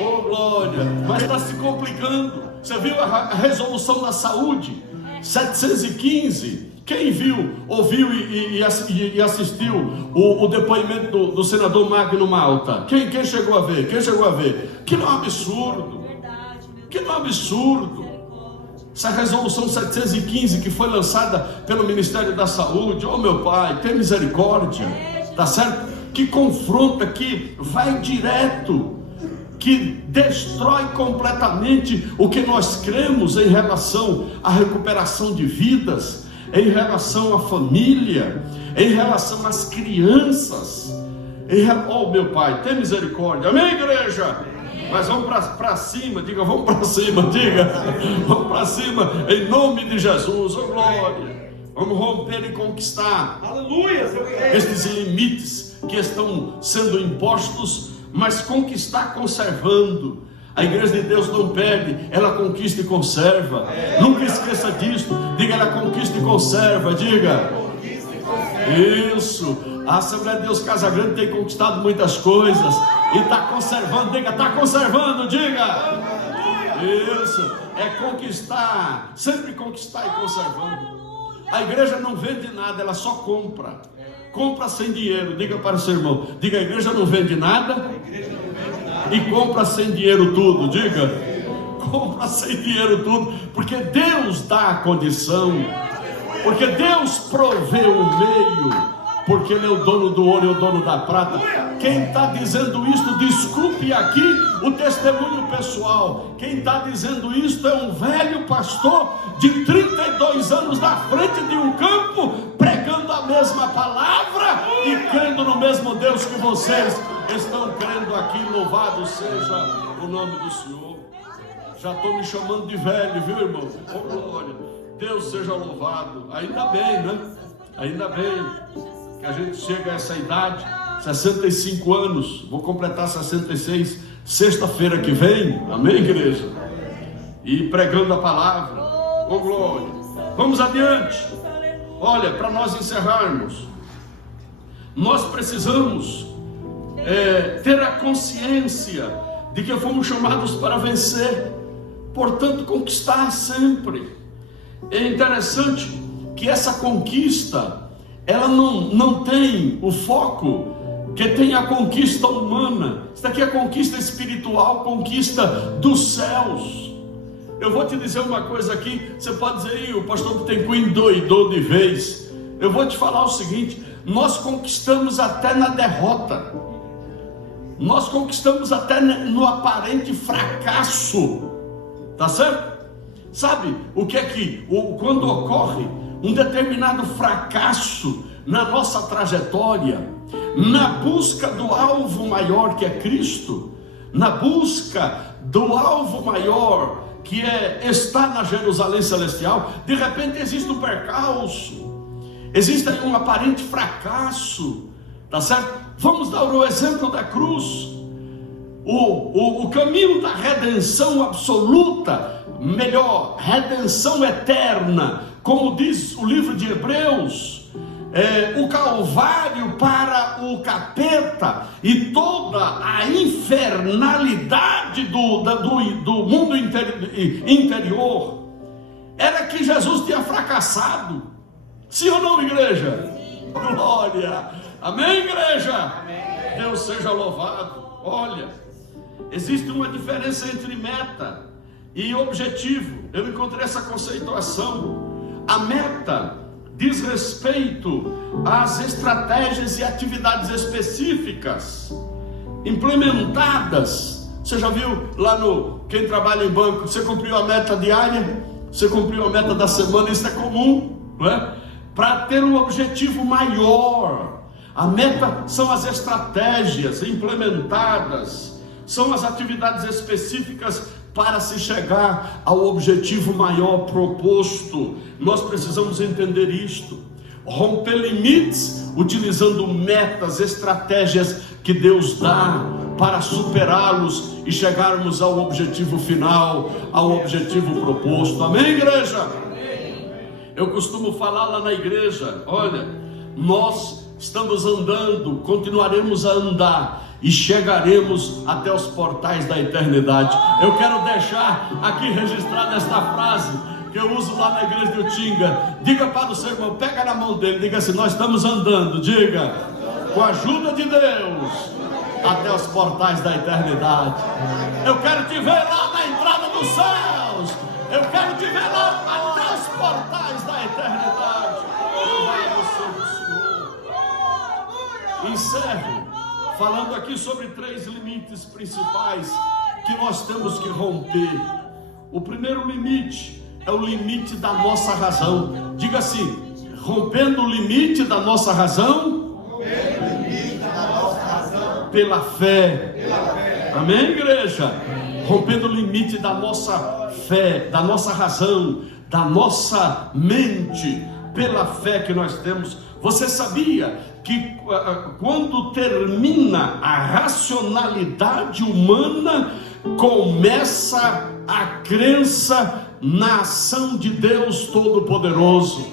Oh glória! Mas está se complicando. Você viu a resolução da saúde 715? Quem viu, ouviu e assistiu o depoimento do senador Magno Malta? Quem chegou a ver? Quem chegou a ver? Que não é um absurdo. Que não é um absurdo. Essa resolução 715 que foi lançada pelo Ministério da Saúde, oh meu Pai, tem misericórdia, tá certo? Que confronta, que vai direto, que destrói completamente o que nós cremos em relação à recuperação de vidas, em relação à família, em relação às crianças. Oh meu Pai, tem misericórdia. Amém, igreja? Mas vamos para cima, diga, vamos para cima, diga, vamos para cima, em nome de Jesus, oh glória. Vamos romper e conquistar, aleluia, estes limites que estão sendo impostos, mas conquistar conservando. A igreja de Deus não perde, ela conquista e conserva. Nunca esqueça disso. Diga, ela conquista e conserva. Diga, isso. A Assembleia de Deus Casa Grande tem conquistado muitas coisas e está conservando. Diga, está conservando. Diga, isso. É conquistar, sempre conquistar e conservando. A igreja não vende nada, ela só compra. Compra sem dinheiro. Diga para o seu irmão, diga, a igreja não vende nada e compra sem dinheiro tudo. Diga, compra sem dinheiro tudo, porque Deus dá a condição, porque Deus provê o meio, porque Ele é o dono do ouro e o dono da prata. Quem está dizendo isso, desculpe aqui o testemunho pessoal, quem está dizendo isso é um velho pastor de 32 anos na frente de um campo, pregando a mesma palavra e crendo no mesmo Deus que vocês estão crendo aqui. Louvado seja o nome do Senhor. Já estou me chamando de velho, viu, irmão? Oh glória, Deus seja louvado. Ainda bem, né? Ainda bem que a gente chega a essa idade, 65 anos, vou completar 66 sexta-feira que vem, amém, igreja? E pregando a palavra, oh glória. Vamos adiante. Olha, para nós encerrarmos, nós precisamos ter a consciência de que fomos chamados para vencer, portanto conquistar sempre. É interessante que essa conquista, ela não tem o foco que tem a conquista humana. Isso daqui é conquista espiritual, conquista dos céus. Eu vou te dizer uma coisa aqui, você pode dizer, o pastor Bittencourt endoidou de vez. Eu vou te falar o seguinte, nós conquistamos até na derrota, nós conquistamos até no aparente fracasso, tá certo? Sabe o que é que, quando ocorre um determinado fracasso na nossa trajetória, na busca do alvo maior que é Cristo, na busca do alvo maior que é estar na Jerusalém Celestial, de repente existe um percalço, existe um aparente fracasso, tá certo? Vamos dar o exemplo da cruz, o caminho da redenção absoluta, melhor, redenção eterna, como diz o livro de Hebreus, o Calvário para o capeta e toda a infernalidade do mundo interior, era que Jesus tinha fracassado. Sim ou não, igreja? Glória! Amém, igreja? Amém. Deus seja louvado. Olha, existe uma diferença entre meta e objetivo. Eu encontrei essa conceituação. A meta diz respeito às estratégias e atividades específicas implementadas. Você já viu lá quem trabalha em banco, você cumpriu a meta diária, você cumpriu a meta da semana, isso é comum, não é? Para ter um objetivo maior. A meta são as estratégias implementadas, são as atividades específicas para se chegar ao objetivo maior proposto. Nós precisamos entender isto. Romper limites, utilizando metas, estratégias que Deus dá para superá-los e chegarmos ao objetivo final, ao objetivo proposto. Amém, igreja? Eu costumo falar lá na igreja, olha, nós estamos andando, continuaremos a andar e chegaremos até os portais da eternidade. Eu quero deixar aqui registrada esta frase que eu uso lá na igreja de Utinga. Diga para o seu irmão, pega na mão dele, diga assim: nós estamos andando, diga, com a ajuda de Deus, até os portais da eternidade. Eu quero te ver lá na entrada dos céus. Eu quero te ver lá até os portais da eternidade. Louvado seja o Senhor. Encerro falando aqui sobre 3 limites principais que nós temos que romper. O primeiro limite é o limite da nossa razão. Diga assim: rompendo o limite da nossa razão, pela fé. Amém, igreja? Rompendo o limite da nossa fé, da nossa razão, da nossa mente, pela fé que nós temos. Você sabia que quando termina a racionalidade humana, começa a crença na ação de Deus Todo-Poderoso?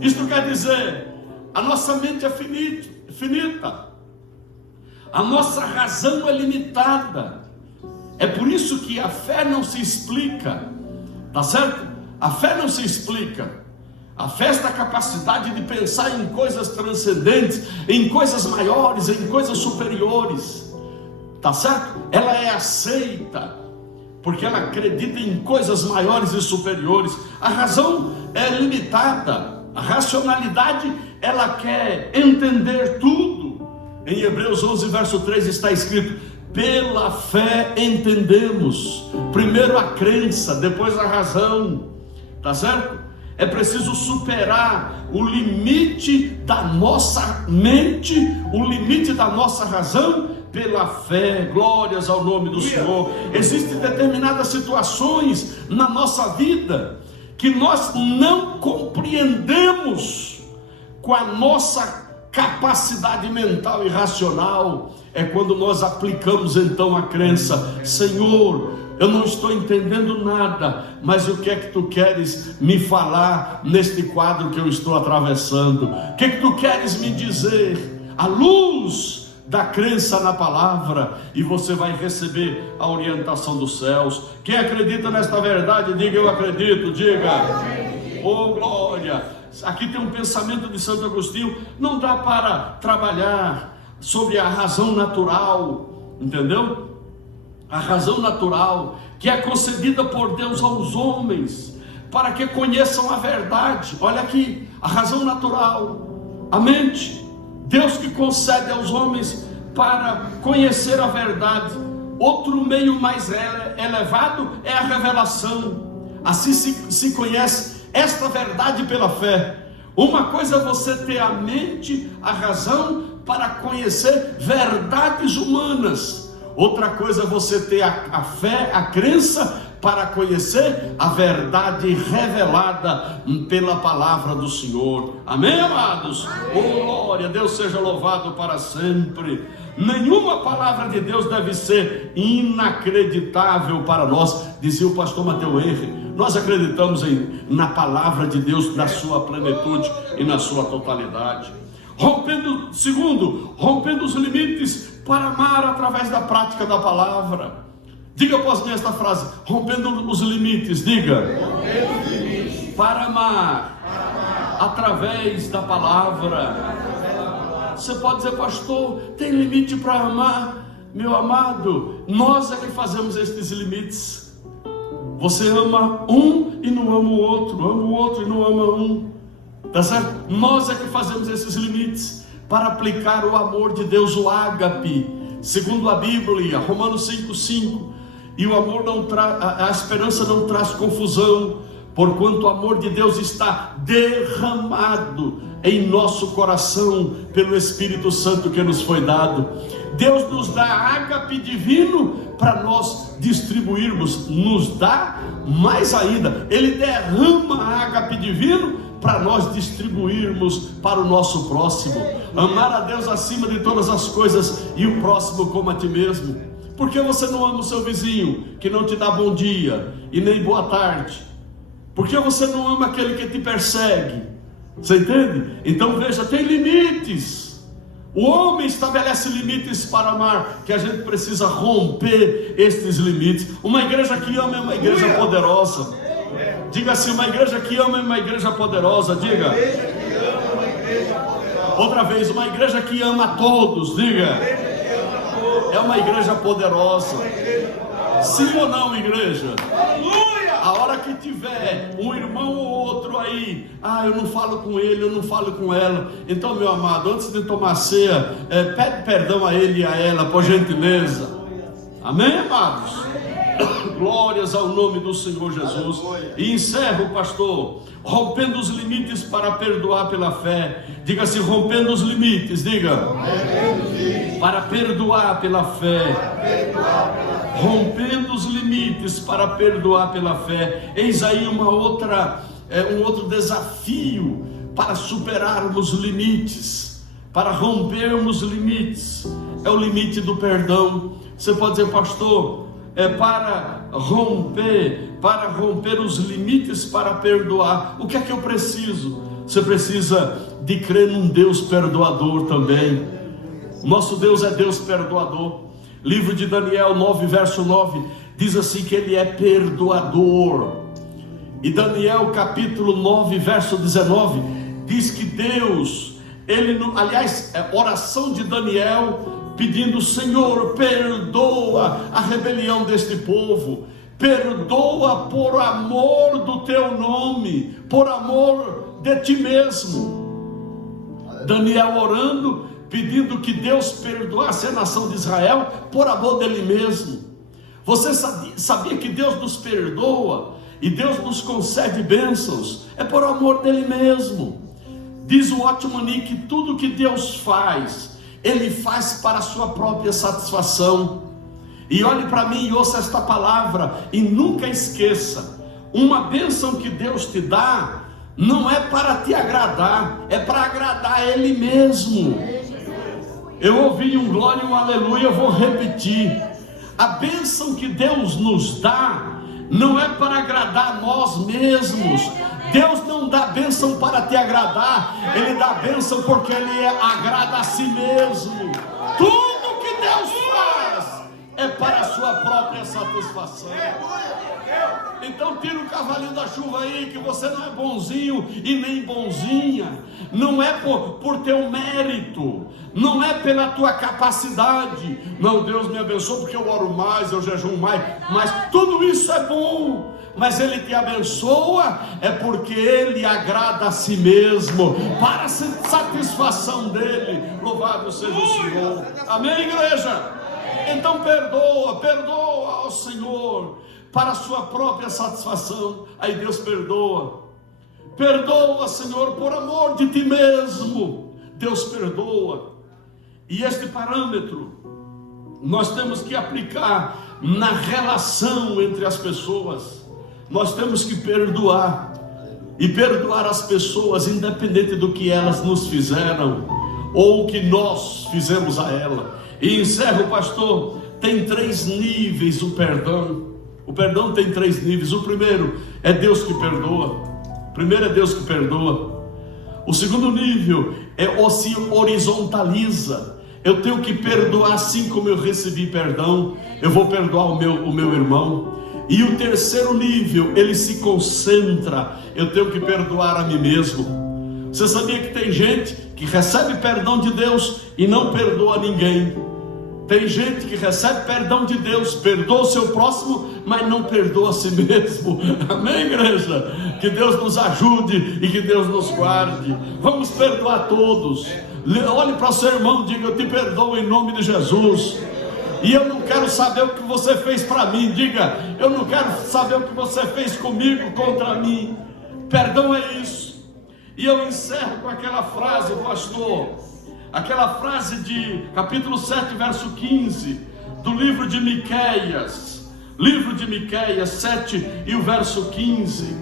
Isto quer dizer, a nossa mente é finita, a nossa razão é limitada. É por isso que a fé não se explica, tá certo? A fé não se explica. A fé é esta capacidade de pensar em coisas transcendentes, em coisas maiores, em coisas superiores, tá certo? Ela é aceita porque ela acredita em coisas maiores e superiores. A razão é limitada, a racionalidade, ela quer entender tudo. Em Hebreus 11, verso 3 está escrito: pela fé entendemos. Primeiro a crença, depois a razão, tá certo? É preciso superar o limite da nossa mente, o limite da nossa razão, pela fé. Glórias ao nome do Senhor. Existem determinadas situações na nossa vida que nós não compreendemos com a nossa capacidade mental e racional. É quando nós aplicamos então a crença: Senhor, eu não estou entendendo nada, mas o que é que tu queres me falar neste quadro que eu estou atravessando? O que é que tu queres me dizer? À luz da crença na palavra, e você vai receber a orientação dos céus. Quem acredita nesta verdade, diga: eu acredito. Diga: oh glória. Aqui tem um pensamento de Santo Agostinho: não dá para trabalhar sobre a razão natural, entendeu? A razão natural que é concedida por Deus aos homens para que conheçam a verdade. Olha aqui, a razão natural, a mente, Deus que concede aos homens para conhecer a verdade. Outro meio mais elevado é a revelação. Assim se conhece esta verdade pela fé. Uma coisa é você ter a mente, a razão para conhecer verdades humanas. Outra coisa é você ter a fé, a crença para conhecer a verdade revelada pela palavra do Senhor. Amém, amados? Oh, glória, Deus seja louvado para sempre. Nenhuma palavra de Deus deve ser inacreditável para nós, dizia o pastor Mateus Henry. Nós acreditamos na palavra de Deus, na sua plenitude e na sua totalidade. Rompendo os limites para amar através da prática da palavra. Diga após mim esta frase: rompendo os limites. Diga: para amar através da palavra. Você pode dizer: pastor, tem limite para amar? Meu amado, nós é que fazemos estes limites. Você ama um e não ama o outro e não ama um, tá certo? Nós é que fazemos esses limites para aplicar o amor de Deus, o ágape, segundo a Bíblia, Romanos 5:5. E o amor não traz, a esperança não traz confusão, porquanto o amor de Deus está derramado em nosso coração pelo Espírito Santo que nos foi dado. Deus nos dá ágape divino para nós distribuirmos, nos dá mais ainda, Ele derrama ágape divino para nós distribuirmos para o nosso próximo. Amar a Deus acima de todas as coisas e o próximo como a ti mesmo. Por que você não ama o seu vizinho que não te dá bom dia e nem boa tarde? Por que você não ama aquele que te persegue? Você entende? Então veja, tem limites. O homem estabelece limites para amar, que a gente precisa romper estes limites. Uma igreja que ama é uma igreja poderosa. Diga assim, uma igreja que ama é uma igreja poderosa. Diga. Outra vez, uma igreja que ama a todos. Diga. É uma igreja poderosa. Sim ou não, igreja? A hora que tiver um irmão ou outro aí, eu não falo com ele, eu não falo com ela. Então, meu amado, antes de tomar ceia, pede perdão a ele e a ela, por gentileza. Amém, amados? Glórias ao nome do Senhor Jesus. E encerro, pastor, rompendo os limites para perdoar pela fé. Diga assim, rompendo os limites. Diga, para perdoar pela fé. Rompendo os limites para perdoar pela fé. Eis aí um outro desafio para superarmos limites, para rompermos limites. É o limite do perdão. Você pode dizer, pastor, para romper os limites para perdoar. O que é que eu preciso? Você precisa de crer num Deus perdoador também. Nosso Deus é Deus perdoador. Livro de Daniel 9, verso 9, diz assim que Ele é perdoador. E Daniel capítulo 9, verso 19, diz que Deus, oração de Daniel, pedindo, Senhor, perdoa a rebelião deste povo, perdoa por amor do teu nome, por amor de ti mesmo. Daniel orando, pedindo que Deus perdoasse a nação de Israel por amor dele mesmo. Você sabia que Deus nos perdoa e Deus nos concede bênçãos? É por amor dele mesmo. Diz o Otmani que tudo que Deus faz, Ele faz para a sua própria satisfação. E olhe para mim e ouça esta palavra e nunca esqueça: uma bênção que Deus te dá não é para te agradar, é para agradar a Ele mesmo. Eu ouvi um glória e um aleluia, eu vou repetir. A bênção que Deus nos dá não é para agradar a nós mesmos. Deus não dá bênção para te agradar, Ele dá bênção porque Ele agrada a si mesmo. Tudo que Deus faz é para a sua própria satisfação. Então tira o cavalinho da chuva aí, que você não é bonzinho e nem bonzinha. Não é por teu mérito, não é pela tua capacidade. Não, Deus me abençoa porque eu oro mais, eu jejuo mais. Mas tudo isso é bom. Mas Ele te abençoa é porque Ele agrada a si mesmo, para a satisfação dele. Louvado seja o Senhor. Amém, igreja? Então perdoa ao Senhor para a sua própria satisfação. Aí Deus perdoa, Senhor, por amor de ti mesmo. Deus perdoa. E este parâmetro nós temos que aplicar na relação entre as pessoas. Nós temos que perdoar, e perdoar as pessoas independente do que elas nos fizeram ou o que nós fizemos a ela. E encerro, pastor, tem 3 níveis o perdão. O perdão tem 3 níveis. O primeiro é Deus que perdoa. O primeiro é Deus que perdoa. O segundo nível é se horizontaliza. Eu tenho que perdoar assim como eu recebi perdão. Eu vou perdoar o meu irmão. E o terceiro nível, ele se concentra. Eu tenho que perdoar a mim mesmo. Você sabia que tem gente que recebe perdão de Deus e não perdoa ninguém? Tem gente que recebe perdão de Deus, perdoa o seu próximo, mas não perdoa a si mesmo. Amém, igreja? Que Deus nos ajude e que Deus nos guarde. Vamos perdoar todos. Olhe para o seu irmão e diga: eu te perdoo em nome de Jesus. E eu não quero saber o que você fez para mim. Diga: eu não quero saber o que você fez comigo, contra mim. Perdão é isso. E eu encerro com aquela frase, pastor, aquela frase de capítulo 7, verso 15, do livro de Miqueias, 7 e o verso 15,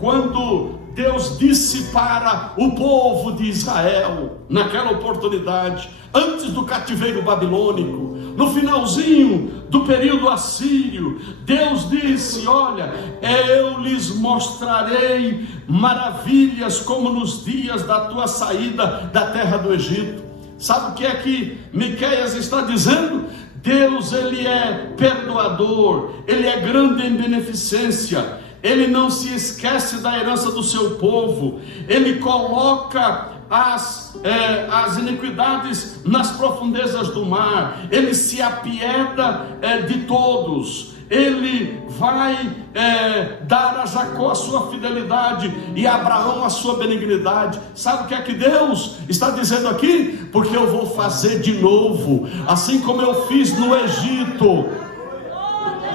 quando Deus disse para o povo de Israel, naquela oportunidade, antes do cativeiro babilônico, no finalzinho do período assírio, Deus disse: olha, eu lhes mostrarei maravilhas como nos dias da tua saída da terra do Egito. Sabe o que é que Miqueias está dizendo? Deus, ele é perdoador, ele é grande em beneficência, ele não se esquece da herança do seu povo, ele coloca as iniquidades nas profundezas do mar, ele se apieda de todos, ele vai dar a Jacó a sua fidelidade e a Abraão a sua benignidade. Sabe o que é que Deus está dizendo aqui? Porque eu vou fazer de novo, assim como eu fiz no Egito.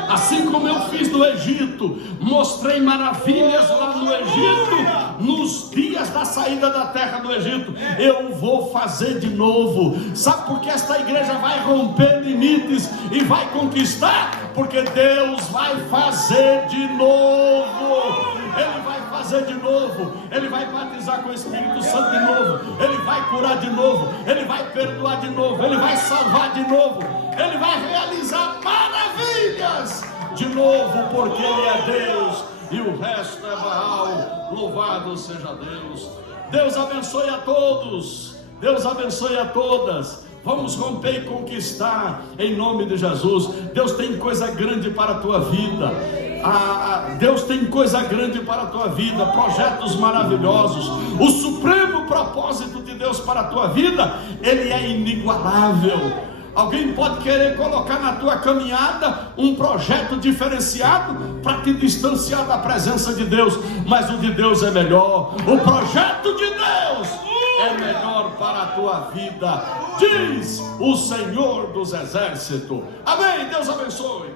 Assim como eu fiz no Egito, mostrei maravilhas lá no Egito, nos dias da saída da terra do Egito, eu vou fazer de novo. Sabe por que esta igreja vai romper limites e vai conquistar? Porque Deus vai fazer de novo. Ele vai fazer de novo, ele vai batizar com o Espírito Santo de novo, ele vai curar de novo, ele vai perdoar de novo, ele vai salvar de novo, ele vai realizar maravilhas de novo, porque ele é Deus e o resto é Baal. Louvado seja Deus. Deus abençoe a todos, Deus abençoe a todas. Vamos romper e conquistar em nome de Jesus. Deus tem coisa grande para a tua vida. Deus tem coisa grande para a tua vida, projetos maravilhosos. O supremo propósito de Deus para a tua vida, ele é inigualável. Alguém pode querer colocar na tua caminhada um projeto diferenciado para te distanciar da presença de Deus, mas o de Deus é melhor. O projeto de Deus é melhor para a tua vida, diz o Senhor dos Exércitos. Amém. Deus abençoe.